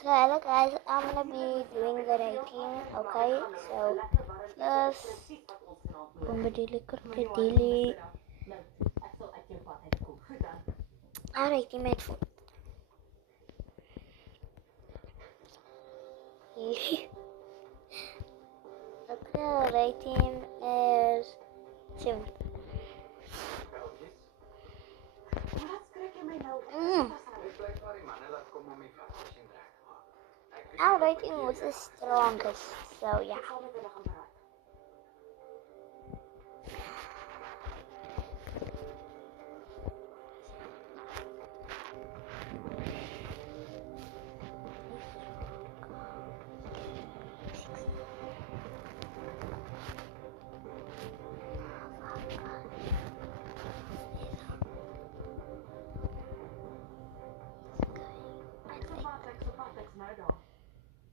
So hello guys, I'm gonna be doing the rating. Okay, so first pembeli kerja dili. Rating met food. Okay, rating is 7. Our rating was the strongest, so yeah.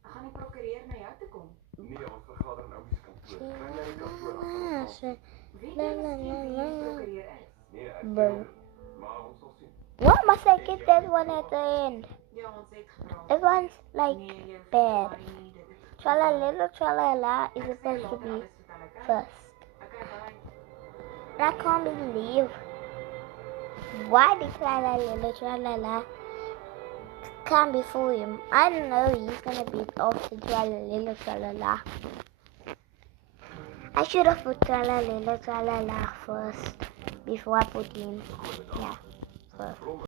Ek gaan nie prokureer na jou toe kom. Nee, ons vergader in ouppies kantoor. Kan jy die kantoor afgaan? Nee, ek weet. Maar ons sal sien. What must I get that one at the end? Ja, ons het gevra. That one's like bad. Tralalelo tralala is supposed to be first. I can't believe why did tralalelo tralala come before him. I don't know he's gonna beat off the tralalelo tralala. I should have put tralalelo tralala first before I put him. Yeah, first.